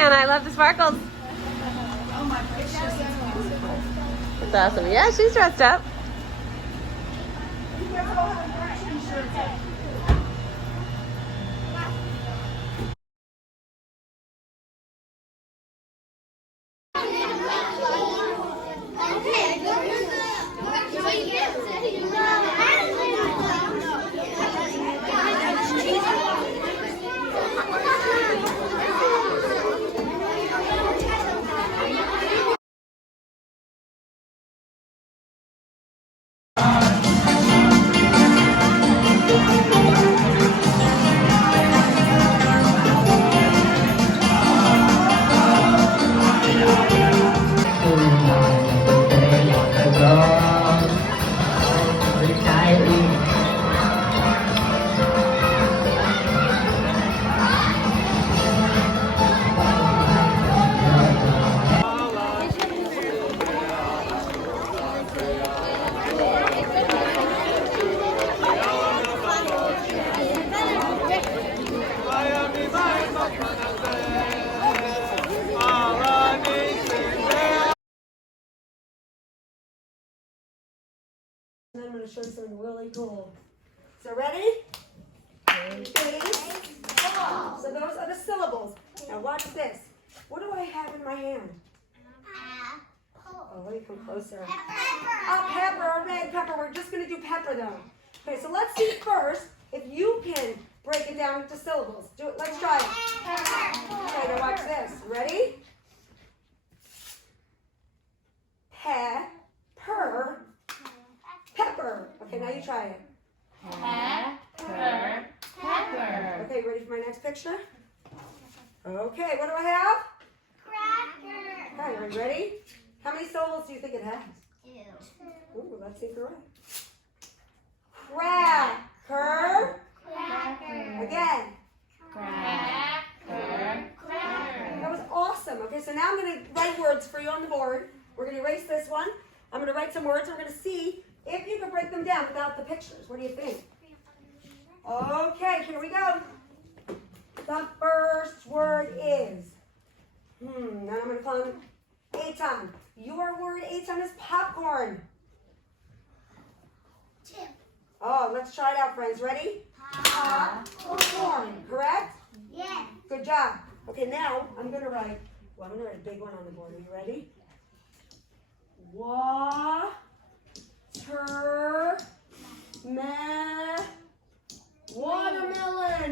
And I love the sparkles. Oh my goodness. It's awesome. Yeah, she's dressed up. You guys all have fresh t-shirts. And I'm going to show you something really cool. So ready? So those are the syllables. Now watch this. What do I have in my hand? Oh, let me come closer. A pepper, a red pepper. We're just going to do pepper though. Okay, so let's see first if you can break it down into syllables. Do it. Let's try it. Okay, now watch this. Ready? Pepper. Pepper. Okay, now you try it. Pepper. Pepper. Okay, ready for my next picture? Okay, what do I have? Cracker. Okay, are you ready? How many syllables do you think it has? 2. Ooh, let's see if you're right. Cracker. Cracker. Again. Cracker. Cracker. That was awesome. Okay, so now I'm going to write words for you on the board. We're going to erase this one. I'm going to write some words. We're going to see if you can break them down without the pictures. What do you think? Okay, here we go. The first word is, now I'm going to call him Eitan. Your word, Eitan, is popcorn. Chip. Oh, let's try it out, friends. Ready? Popcorn, correct? Yes. Good job. Okay, now I'm going to write, I'm going to write a big one on the board. Are you ready? Watermelon.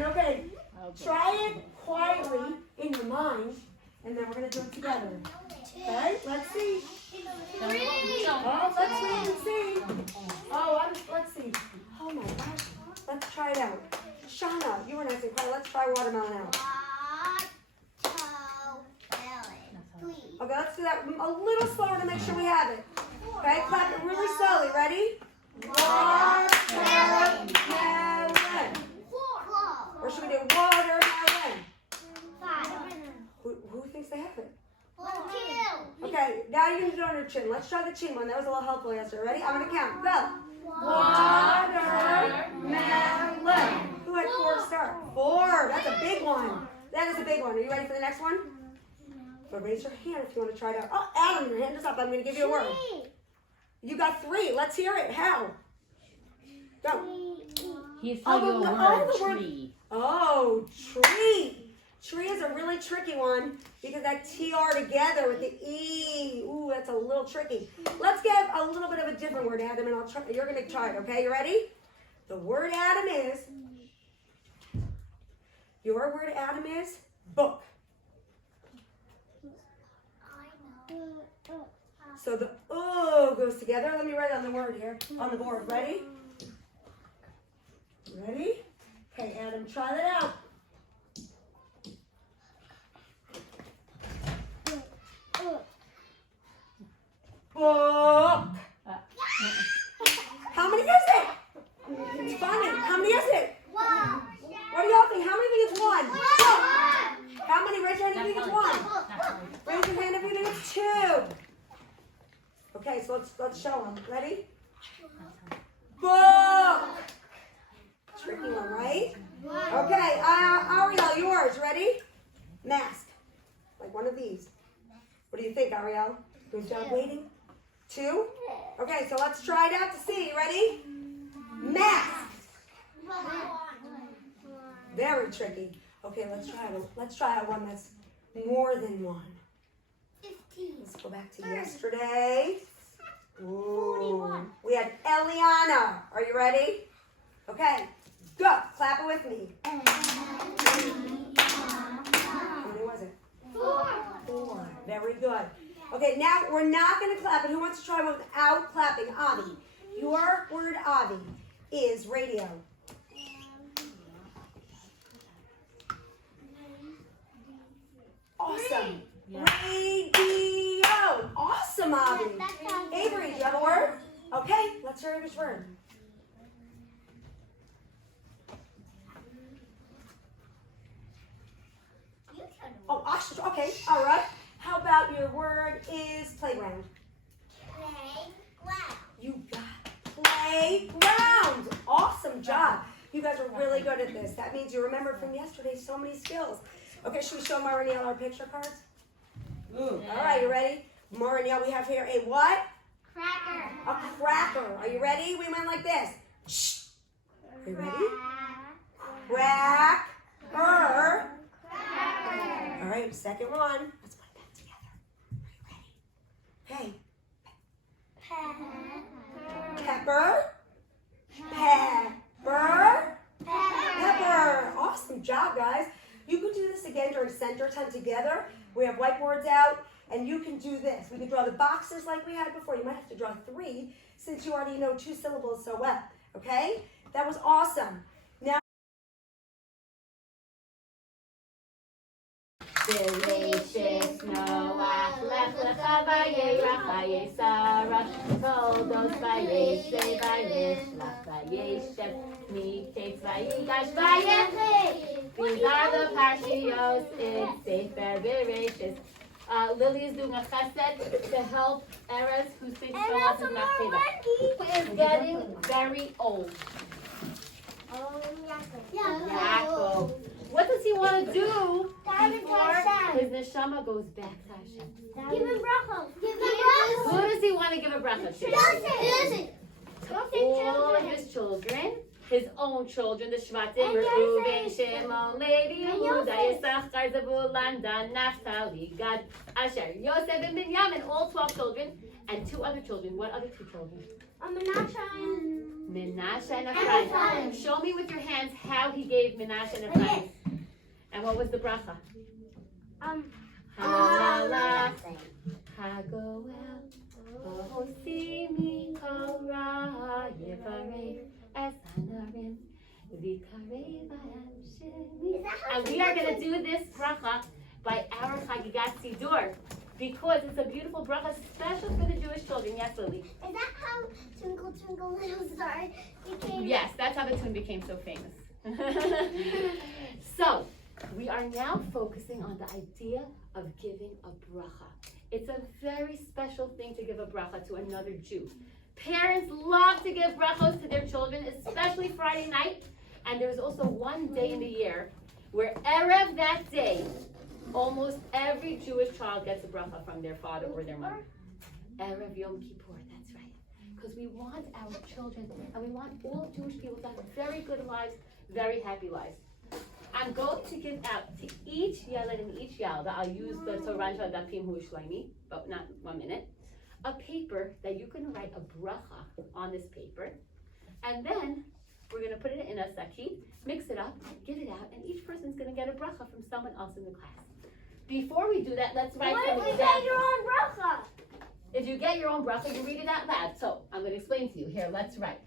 Okay, try it quietly in your mind, and then we're going to do it together. Okay, let's see. 3. Oh, let's wait and see. Let's see. Oh my gosh. Let's try it out. Shauna, you were nice and quiet. Let's try watermelon out. Okay, let's do that a little slower to make sure we have it. Okay, clap it really slowly. Ready? Watermelon. Or should we do watermelon? 5. Who thinks they have it? 2. Okay, now you're going to do it on your chin. Let's try the chin one. That was a little helpful yesterday. Ready? I'm going to count. Go. Watermelon. Who had 4 stars? 4. That's a big one. That is a big one. Are you ready for the next one? But raise your hand if you want to try it out. Oh, Adam, your hand is up. I'm going to give you a word. You got 3. Let's hear it. How? Go. He's telling you a word, tree. Oh, tree. Tree is a really tricky one because that TR together with the E. Ooh, that's a little tricky. Let's get a little bit of a different word, Adam, and you're going to try it, okay? You ready? The word, Adam, is, your word, Adam, is book. So the O goes together. Let me write on the word here, on the board. Ready? Ready? Okay, Adam, try that out. Book. How many is it? It's funny. How many is it? One. What do y'all think? How many think it's one? How many? Raise your hand if you think it's one. Raise your hand if you think it's two. Okay, so let's show them. Ready? Book. Tricky one, right? Okay, Ariel, yours. Ready? Mask. Like one of these. What do you think, Ariel? Good job waiting. Two? Okay, so let's try it out to see. Ready? Mask. Very tricky. Okay, let's try out one that's more than one. 15. Let's go back to yesterday. Ooh. 41. We had Eliana. Are you ready? Okay, go. Clap it with me. How many was it? 4. 4. Very good. Okay, now we're not going to clap it. Who wants to try without clapping? Avi. Your word, Avi, is radio. Awesome. Radio. Awesome, Avi. Avery, do you have a word? Okay, let's hear Avery's word. Oh, ostrich. Okay, all right. How about your word is playground? You got playground. Awesome job. You guys are really good at this. That means you remembered from yesterday so many skills. Okay, should we show Mara and our picture cards? All right, you ready? Mara and we have here a what? Cracker. A cracker. Are you ready? We went like this. Shh. Are you ready? Cracker. All right, second one. Let's put it back together. Are you ready? Okay. Pepper. Pepper. Pepper. Awesome job, guys. You can do this again during center time together. We have whiteboards out, and you can do this. We can draw the boxes like we had before. You might have to draw 3 since you already know 2 syllables so well. Okay? That was awesome. Now, Delicious Noach, lech lecha vayerach vayesarach, toldos vayeshe vayeshlach vayeshem, miketz vayigash vayechid. These are the Parshios in Sefer Bereshis. Lily is doing a chesed to help Erez, who thinks Shabbat is not Teva, who is getting very old. Yaakov. What does he want to do before his neshama goes back to Hashem? Give him bracha. Who does he want to give a bracha to? All of his children, his own children, the Shvatim, Reuven, Shimon, Levi, Yehuda, Yisachar, Zebulun, Dan, Naphtali, Gad, Asher, Yosef, and Binyamin, all 12 children, and 2 other children. What other 2 children? Menashe and Ephraim. Show me with your hands how he gave Menashe and Ephraim. And what was the bracha? Halala, Hagoel, Hosimi, Korah, Yevareh, Esanarim, Vikareh, Vayashemi. And we are going to do this bracha by our Chagigat Sidur, because it's a beautiful bracha, special for the Jewish children. Yes, Lily? Is that how Twinkle Twinkle Little Star became? Yes, that's how the tune became so famous. So, we are now focusing on the idea of giving a bracha. It's a very special thing to give a bracha to another Jew. Parents love to give brachos to their children, especially Friday night. And there's also one day in the year where Erev that day, almost every Jewish child gets a bracha from their father or their mother. Erev Yom Kippur, that's right. Because we want our children, and we want all Jewish people to have very good lives, very happy lives. I'm going to give out to each Yeled and each Yalda, I'll use the Torah Dapim Hu Shleimi, but not 1 minute, a paper that you can write a bracha on this paper, and then we're going to put it in a sakit, mix it up, give it out, and each person's going to get a bracha from someone else in the class. Before we do that, let's write some examples. Your own bracha? If you get your own bracha, you read it out loud. So I'm going to explain to you. Here, let's write.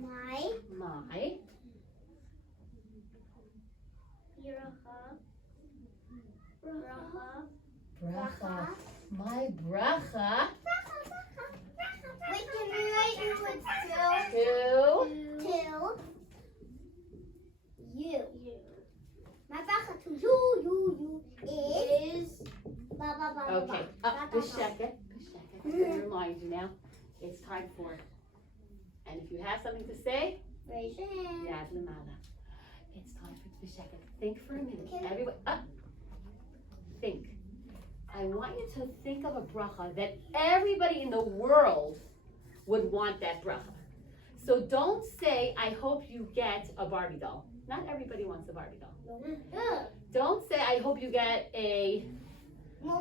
My My bracha. My bracha. Wait, can we write your words To till you? My bracha to you is blah blah blah. Okay. B'sheket. I'm going to remind you now. It's time for. And if you have something to say, Raise your hand. yad lemala. It's time for b'sheket. Think for a minute. Okay. Everyone, think. I want you to think of a bracha that everybody in the world would want that bracha. So don't say, I hope you get a Barbie doll. Not everybody wants a Barbie doll. Don't say, I hope you get a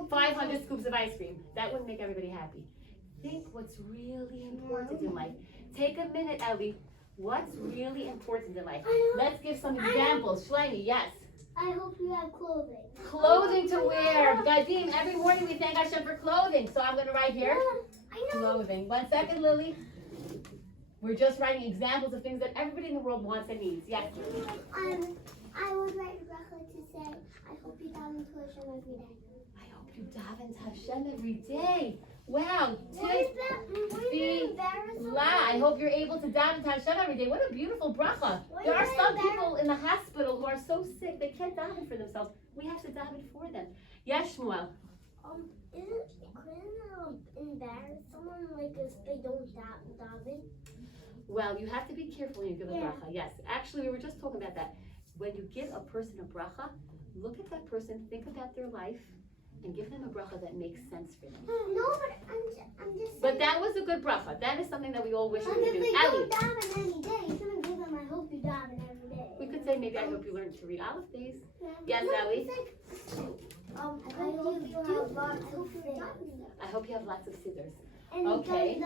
500 scoops of ice cream. That wouldn't make everybody happy. Think what's really important in life. Take a minute, Ellie. What's really important in life? Let's give some examples. Shlomi, yes. I hope you have clothing. Clothing to wear. Gadim, every morning we thank Hashem for clothing. So I'm going to write here. I know. Clothing. 1 second, Lily. We're just writing examples of things that everybody in the world wants and needs. Yes. I would write a bracha to say, I hope you daven to Hashem every day. I hope you daven to Hashem every day. Wow. What is that? What is embarrassing? I hope you're able to daven to Hashem every day. What a beautiful bracha. There are some people in the hospital who are so sick they can't daven for themselves. We have to daven for them. Yes, Shmuel. Couldn't embarrass someone like if they don't daven? Well, you have to be careful when you give a bracha. Yes. Actually, we were just talking about that. When you give a person a bracha, look at that person, think about their life, and give them a bracha that makes sense for them. No, but I'm just. But that was a good bracha. That is something that we all wish we And could if do. they Ellie, don't daven any day, you shouldn't give them. I hope you daven every day. we could say maybe I hope you learn to read Aleph days. Yes, No, Ellie. it's like, I hope you have lots of things. I hope you have lots of scissors. And Okay.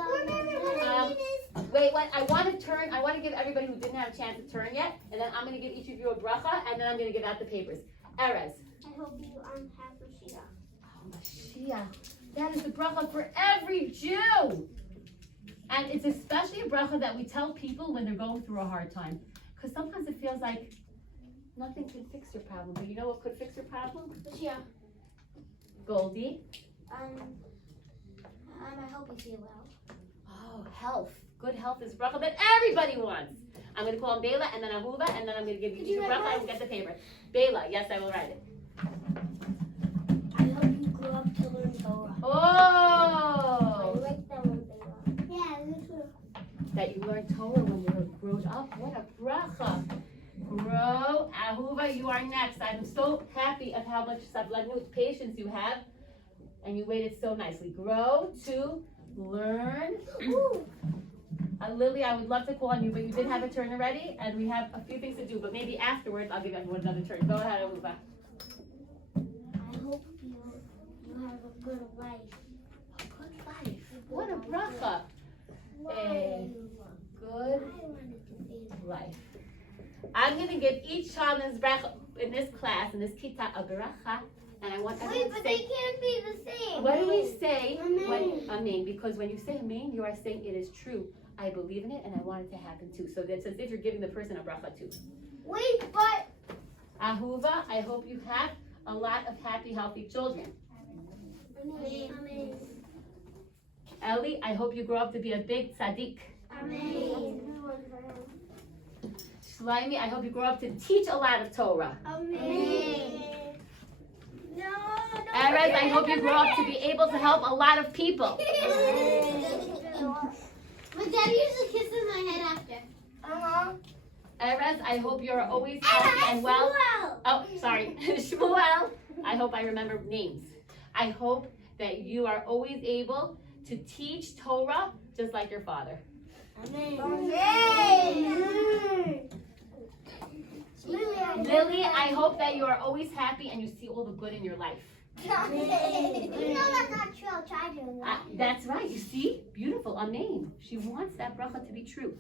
Wait, what? I want to give everybody who didn't have a chance to turn yet, and then I'm going to give each of you a bracha, and then I'm going to give out the papers. Erez. I hope you have Mashiach. Oh, Mashiach. That is the bracha for every Jew. And it's especially a bracha that we tell people when they're going through a hard time. Because sometimes it feels like nothing can fix your problem. But you know what could fix your problem? Mashiach. Goldie. I hope you feel well. Oh, health. Good health is bracha that everybody wants. I'm going to call him Bela and then Ahuva, and then I'm going to give you each a bracha and we'll get the paper. Bela, yes, I will write it. I hope you grow up to learn Torah. Oh! I like that one, Bella. Yeah, me too. That you learn Torah when you grow up. What a bracha. Grow. Ahuva, you are next. I'm so happy of how much sablanut, patience you have. And you waited so nicely. Grow to learn. Lily, I would love to call on you, but you did have a turn already, and we have a few things to do. But maybe afterwards, I'll give everyone another turn. Go ahead, Ahuva. I hope you have a good life. A good life. What a bracha. A good life. I'm going to give each child in this class, in this kita, a bracha. And I want everyone Wait, to but say, they can't be the same. what do we say Amen. when Amen? Because when you say Amen, you are saying it is true. I believe in it and I want it to happen too. So that's as if you're giving the person a bracha too. Wait, but Ahuva, I hope you have a lot of happy, healthy children. Amen. Ellie, I hope you grow up to be a big tzaddik. Amen. Shlomi, I hope you grow up to teach a lot of Torah. Amen. No. Erez, I hope you grow up to be able to help a lot of people. My dad usually kisses my head after. Erez, I hope you're always healthy and well. Oh, sorry. Shmuel, I hope I remember names. I hope that you are always able to teach Torah just like your father. Lily, I hope that you are always happy and you see all the good in your life. You know that's not true. I'll try doing that. That's right. You see? Beautiful. Amen. She wants that bracha to be true.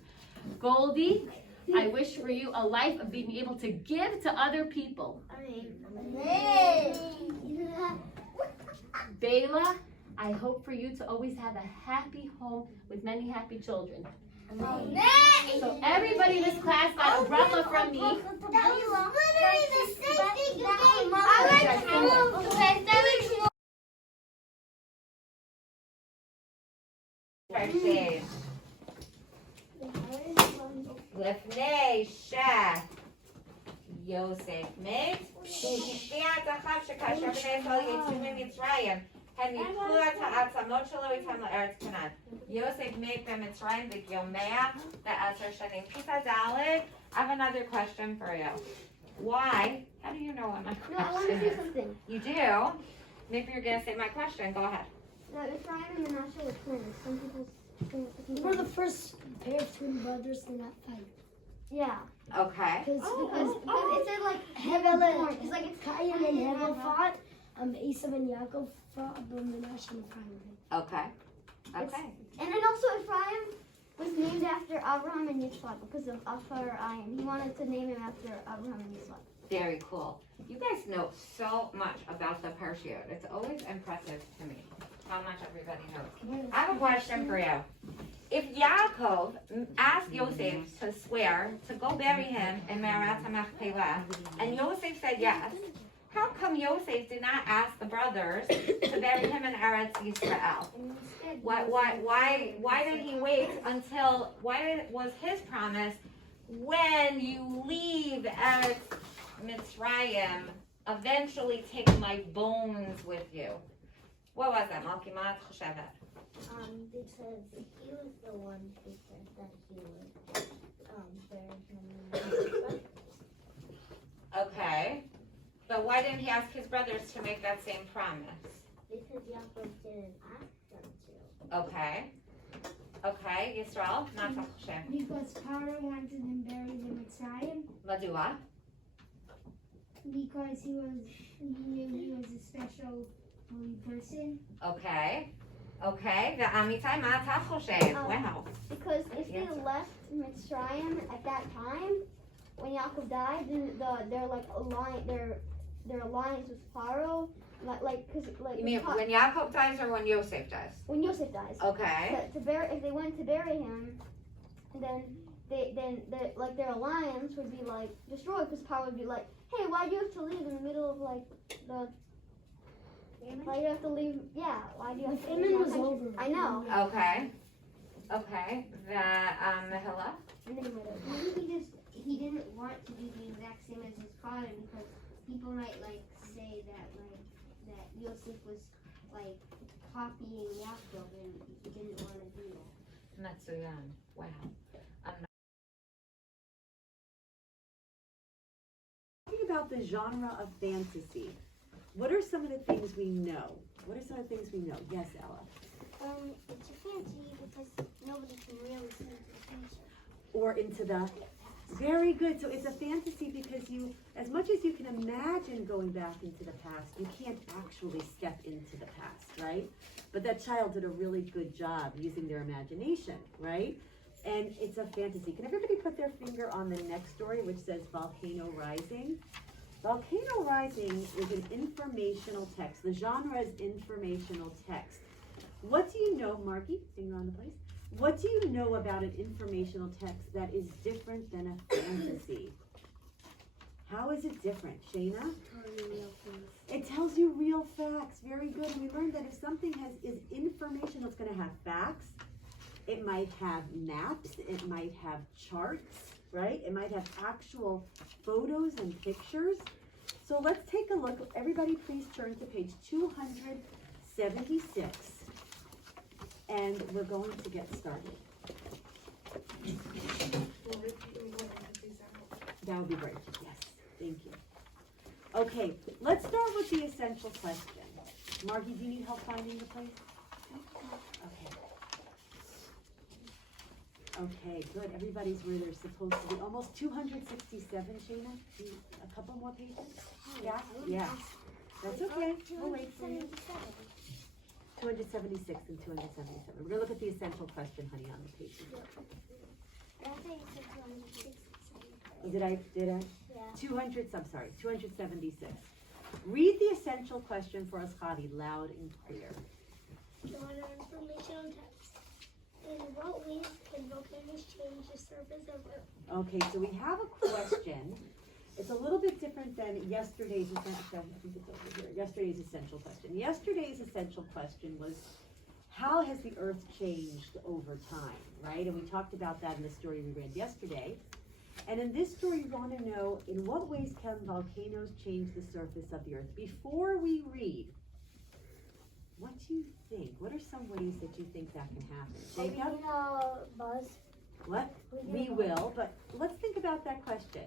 Goldie, I wish for you a life of being able to give to other people. Amen. Bela, I hope for you to always have a happy home with many happy children. Amen. So everybody in this class got a bracha from me. That was literally the same thing you gave. I like small. That makes more. Parshem. לפני שיוסף מת, השפיע את אחיו שכאשר בני ישראל יצאו ממצרים, הם ניפלו את העצמות שלו איתם לארץ כנען. יוסף מת במצרים בגיל 110 שנים. Pisa Dalet, I have another question for you. Why? How do you know what my question No, I want to say is? something. You do? Maybe you're going to say my question. Go ahead. Ephraim and Manasseh were twins. Some people think. We're the first pair of twin brothers in that fight. Yeah. Okay. Because it said like Hevel Hevel. it's like it's Cain and Hevel fought. Esav and Yaakov fought, but Menashe and Ephraim did. Okay. Okay. And then also Ephraim was named after Abraham and Yitzchak because of Ephraim. He wanted to name him after Abraham and Yitzchak. Very cool. You guys know so much about the Parshiot. It's always impressive to me how much everybody knows. I have a question for you. If Yaakov asked Yosef to swear to go bury him in Me'arat HaMachpelah, and Yosef said yes, how come Yosef did not ask the brothers to bury him in Eretz Yisrael? Why did he wait until, was his promise, when you leave Eretz Mitzrayim, eventually take my bones with you? What was that, Malki? Ma et choshevet? Because he was the one who said that he would bury him. Okay. But why didn't he ask his brothers to make that same promise? Because Yaakov didn't ask them to. Okay. Okay, Yisrael, not Hashem. Because Pharaoh wanted him buried in Mitzrayim. Madua. Because he knew he was a special holy person. Okay. Okay. The Amitai Mata Hashem. Wow. Because if Yes. they left Mitzrayim at that time, when Yaakov died, then their alliance with Pharaoh, You mean when Yaakov dies or when Yosef dies? when Yosef dies. Okay. To bury, if they went to bury him, then their alliance would be like destroyed because Pharaoh would be like, hey, why do you have to leave in the middle of like the? Why do you have to leave? Yeah, why do you have to leave? Famine my was country? over. I know. Okay. Okay. The Mehillah. Maybe he didn't want to do the exact same as his father because people might say that Yosef was copying Yaakov and he didn't want to do that. Matsuyan. Wow. Talking about the genre of fantasy, what are some of the things we know? What are some of the things we know? Yes, Ella. It's a fantasy because nobody can really see into the future. Or into the, very good. So it's a fantasy because you, as much as you can imagine going back into the past, you can't actually step into the past, right? But that child did a really good job using their imagination, right? And it's a fantasy. Can everybody put their finger on the next story, which says Volcano Rising? Volcano Rising is an informational text. The genre is informational text. What do you know, Marky? Finger on the place. What do you know about an informational text that is different than a fantasy? How is it different, Shayna? It tells you real facts. Very good. And we learned that if something is informational, it's going to have facts. It might have maps. It might have charts, right? It might have actual photos and pictures. So let's take a look. Everybody please turn to page 276. And we're going to get started. That would be great. Yes, thank you. Okay, let's start with the essential question. Margie, do you need help finding the place? Okay. Okay, good. Everybody's where they're supposed to be. Almost 267, Shayna. A couple more pages? Yeah? Yeah. That's okay. We'll wait for you. 276 and 277. We're going to look at the essential question, honey, on the page. Did I? Yeah. 200, I'm sorry, 276. Read the essential question for us, Khadi, loud and clear. You want information on text. In what ways can volcanoes change the surface of Earth? Okay, so we have a question. It's a little bit different than yesterday's essential. I think it's over here. Yesterday's essential question. Yesterday's essential question was, how has the Earth changed over time, right? And we talked about that in the story we read yesterday. And in this story, we want to know, in what ways can volcanoes change the surface of the Earth? Before we read, what do you think? What are some ways that you think that can happen? Jacob? Buzz. What? We will, but let's think about that question.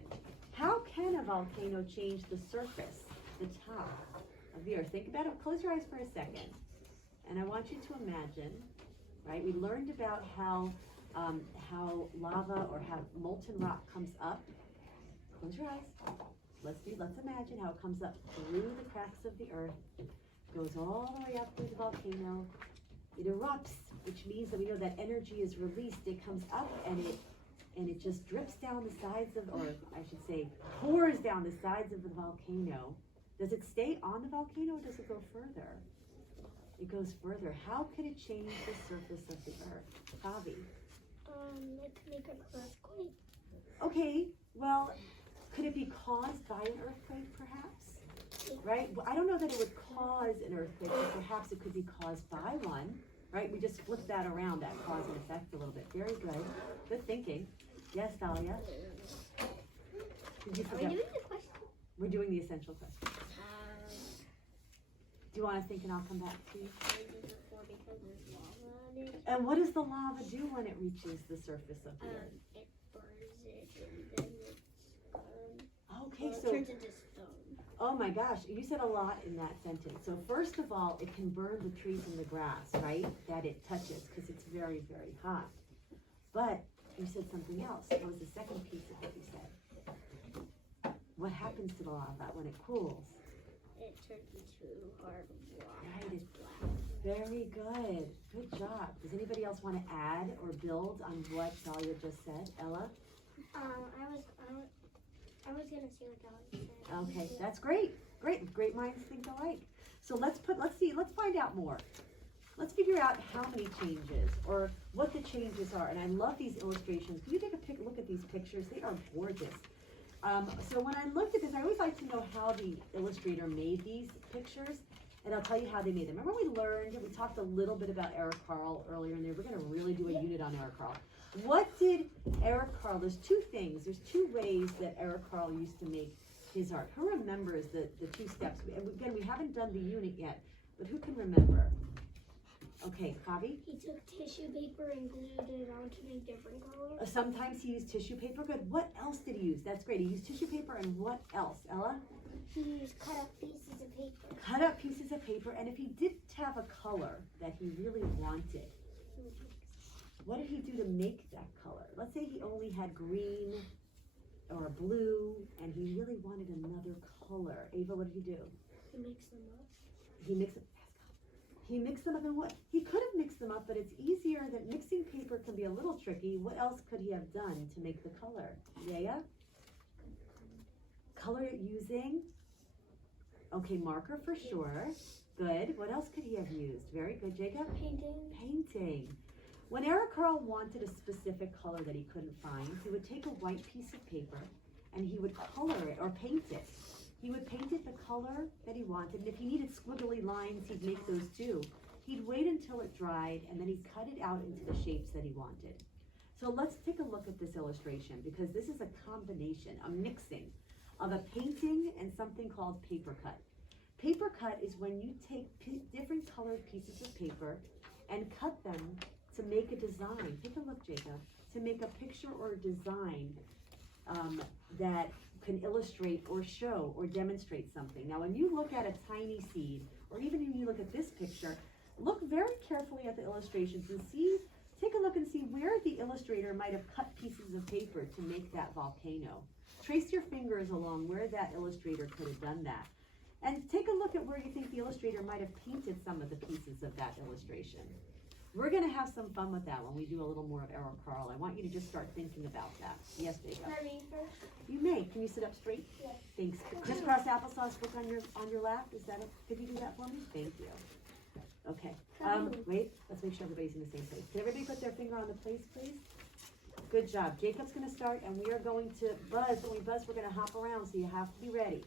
How can a volcano change the surface, the top of the Earth? Think about it. Close your eyes for a second. And I want you to imagine, right? We learned about how lava or how molten rock comes up. Close your eyes. Let's imagine how it comes up through the cracks of the Earth, goes all the way up through the volcano. It erupts, which means that we know that energy is released. It comes up and it just drips down the sides of, or I should say, pours down the sides of the volcano. Does it stay on the volcano or does it go further? It goes further. How could it change the surface of the Earth? Javi? It could make an earthquake. Okay, well, could it be caused by an earthquake, perhaps? Right? Well, I don't know that it would cause an earthquake, but perhaps it could be caused by one. Right? We just flipped that around, that cause and effect a little bit. Very good. Good thinking. Yes, Dahlia? Did you Are we forget? doing the question? We're doing the essential question. Do you want to think and I'll come back to you? And what does the lava do when it reaches the surface of the Earth? It burns it and then Okay, it so, turns into stone. oh my gosh, you said a lot in that sentence. So first of all, it can burn the trees and the grass, right? That it touches because it's very, very hot. But you said something else. What was the second piece of what you said? What happens to the lava when it cools? It turns into hard rock. Right, it's very good. Good job. Does anybody else want to add or build on what Dahlia just said? Ella? I was gonna say what Alex said. Okay, that's great. Great minds think alike. So let's find out more. Let's figure out how many changes or what the changes are. And I love these illustrations. Can you take a look at these pictures? They are gorgeous. So when I looked at this, I always like to know how the illustrator made these pictures. And I'll tell you how they made them. Remember we talked a little bit about Eric Carle earlier in there. We're going to really do a unit on Eric Carle. What did Eric Carle, there's two two ways that Eric Carle used to make his art. Who remembers the two steps? And again, we haven't done the unit yet, but who can remember? Okay, Javi? He took tissue paper and glued it on to make different colors. Sometimes he used tissue paper. Good. What else did he use? That's great. He used tissue paper and what else? Ella? He used cut up pieces of paper. Cut up pieces of paper. And if he didn't have a color that he really wanted, what did he do to make that color? Let's say he only had green or blue and he really wanted another color. Ava, what did he do? He mixed them up. He mixed them up and what? He could have mixed them up, but it's easier that mixing paper can be a little tricky. What else could he have done to make the color? Yeah? Color it using? Okay, marker for sure. Good. What else could he have used? Very good, Jacob. Painting. When Eric Carle wanted a specific color that he couldn't find, he would take a white piece of paper and he would color it or paint it. He would paint it the color that he wanted, and if he needed squiggly lines, he'd make those too. He'd wait until it dried, and then he'd cut it out into the shapes that he wanted. So let's take a look at this illustration, because this is a combination, a mixing of a painting and something called paper cut. Paper cut is when you take different colored pieces of paper and cut them to make a design. Take a look, Jacob. To make a picture or a design that can illustrate or show or demonstrate something. Now, when you look at a tiny seed, or even when you look at this picture, look very carefully at the illustrations and take a look and see where the illustrator might have cut pieces of paper to make that volcano. Trace your fingers along where that illustrator could have done that. And take a look at where you think the illustrator might have painted some of the pieces of that illustration. We're gonna have some fun with that when we do a little more of Errol Carl. I want you to just start thinking about that. Yes, Jacob. Can I read first? You may. Can you sit up straight? Yes. Thanks. Crisscross applesauce book on your lap. Is that could you do that for me? Thank you. Okay. Wait, let's make sure everybody's in the same place. Can everybody put their finger on the place, please? Good job. Jacob's gonna start and we are going to buzz. When we buzz, we're gonna hop around, so you have to be ready.